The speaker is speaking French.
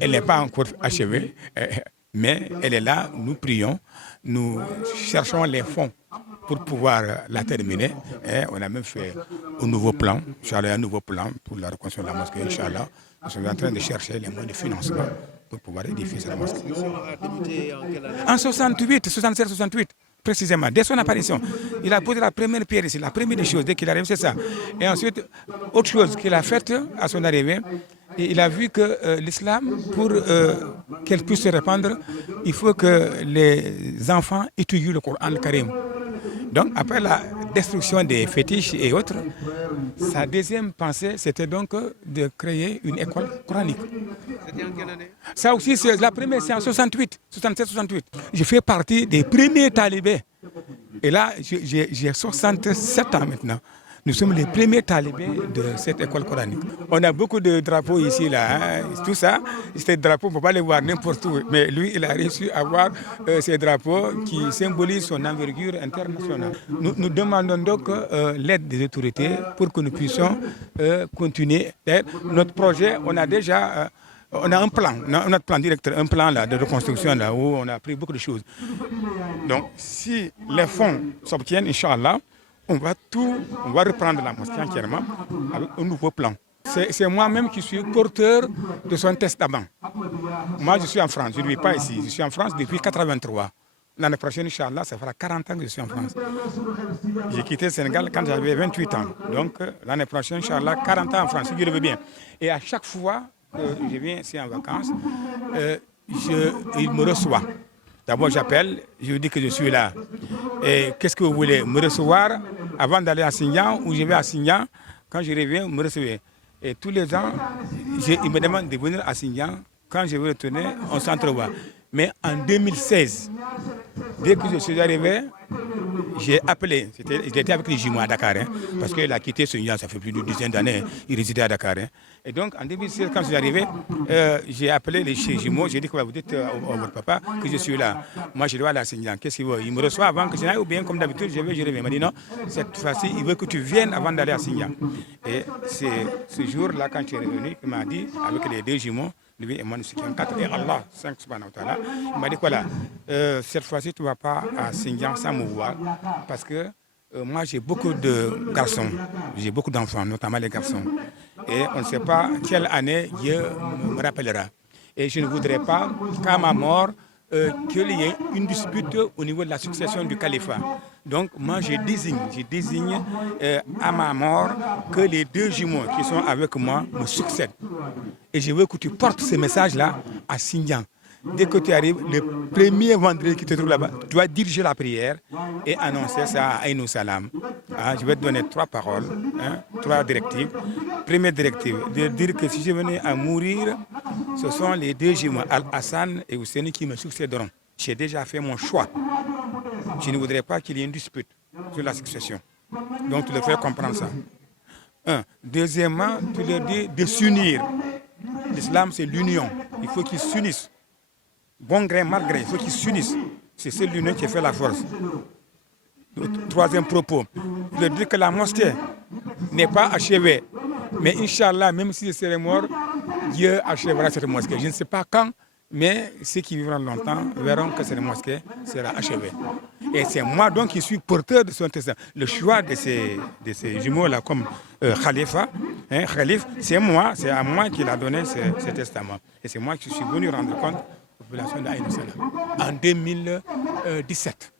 Elle n'est pas encore achevée, mais elle est là, nous prions, nous cherchons les fonds pour pouvoir la terminer. Et on a même fait un nouveau plan, Inch'Allah, un nouveau plan pour la reconstruction de la mosquée, Inch'Allah. Nous sommes en train de chercher les moyens de financement pour pouvoir édifier cette mosquée. En 68, 67, 68, précisément, dès son apparition, il a posé la première pierre ici. La première des choses, dès qu'il arrive, c'est ça. Et ensuite, autre chose qu'il a faite à son arrivée, et il a vu que l'islam, pour qu'elle puisse se répandre, il faut que les enfants étudient le Coran le Karim. Donc, après la destruction des fétiches et autres, sa deuxième pensée, c'était donc de créer une école coranique. C'était en quelle année? Ça aussi, c'est la première, c'est en 68, 67, 68. Je fais partie des premiers talibés. Et là, j'ai 67 ans maintenant. Nous sommes les premiers talibés de cette école coranique. On a beaucoup de drapeaux ici, là. Hein. Tout ça, ces drapeaux, on ne peut pas les voir n'importe où. Mais lui, il a réussi à avoir ces drapeaux qui symbolisent son envergure internationale. Nous demandons donc l'aide des autorités pour que nous puissions continuer. Notre projet, on a déjà... on a un plan, notre plan directeur, un plan là, de reconstruction là, où on a pris beaucoup de choses. Donc, si les fonds s'obtiennent, Inch'Allah, on va reprendre la mosquée entièrement avec un nouveau plan. C'est moi-même qui suis porteur de son testament. Moi, je suis en France, je ne vis pas ici. Je suis en France depuis 1983. L'année prochaine, Inch'Allah, ça fera 40 ans que je suis en France. J'ai quitté le Sénégal quand j'avais 28 ans. Donc, l'année prochaine, Inch'Allah, 40 ans en France, si Dieu le veut bien. Et à chaque fois que je viens ici en vacances, il me reçoit. D'abord, j'appelle, je lui dis que je suis là. Et qu'est-ce que vous voulez? Me recevoir avant d'aller à Sindian ou je vais à Sindian? Quand je reviens, me recevez. Et tous les ans, il me demande de venir à Sindian. Quand je vais retourner, on s'entrevoit. Mais en 2016, dès que je suis arrivé, j'ai appelé. J'étais avec les jumeaux à Dakar, hein, parce qu'il a quitté Sindian, ça fait plus d'une dizaine d'années. Il résidait à Dakar. Hein. Et donc, en 2016, quand je suis arrivé, j'ai appelé les jumeaux. J'ai dit que vous dites à votre papa que je suis là. Moi, je dois aller à Sindian. Qu'est-ce qu'il veut? Il me reçoit avant que je n'aille, ou bien, comme d'habitude, je reviens. Il m'a dit non, cette fois-ci, il veut que tu viennes avant d'aller à Sindian. Et c'est ce jour-là, quand tu es revenu, il m'a dit, avec les deux jumeaux, lui et moi, nous sommes 4 et Allah, 5 subhanahu wa ta'ala. Il m'a dit voilà, cette fois-ci, tu ne vas pas à Sindian sans me voir, parce que moi, j'ai beaucoup de garçons, j'ai beaucoup d'enfants, notamment les garçons. Et on ne sait pas quelle année Dieu me rappellera. Et je ne voudrais pas qu'à ma mort, qu'il y ait une dispute au niveau de la succession du califat. Donc, moi, je désigne à ma mort que les deux jumeaux qui sont avec moi me succèdent. Et je veux que tu portes ce message-là à Sindian. Dès que tu arrives, le premier vendredi qui te trouve là-bas, tu dois diriger la prière et annoncer ça à Aïnou Salam. Ah, je vais te donner 3 paroles, 3 directives. Première directive, de dire que si je venais à mourir, ce sont les deux jumeaux, Al-Hassan et Hussein, qui me succéderont. J'ai déjà fait mon choix. Je ne voudrais pas qu'il y ait une dispute sur la succession. Donc, tu leur fais comprendre ça. Deuxièmement, tu leur dis de s'unir. L'islam, c'est l'union. Il faut qu'ils s'unissent. Bon gré, mal gré, il faut qu'ils s'unissent. C'est l'union qui fait la force. Troisième propos, je leur dis que la mosquée n'est pas achevée. Mais Inch'Allah, même si je serai mort, Dieu achèvera cette mosquée. Je ne sais pas quand, mais ceux qui vivront longtemps verront que cette mosquée sera achevée. Et c'est moi donc qui suis porteur de son testament. Le choix de ces jumeaux-là comme Khalifa, Khalif, c'est à moi qu'il a donné ce testament. Et c'est moi qui suis venu rendre compte aux populations d'Aïn Salam en 2017.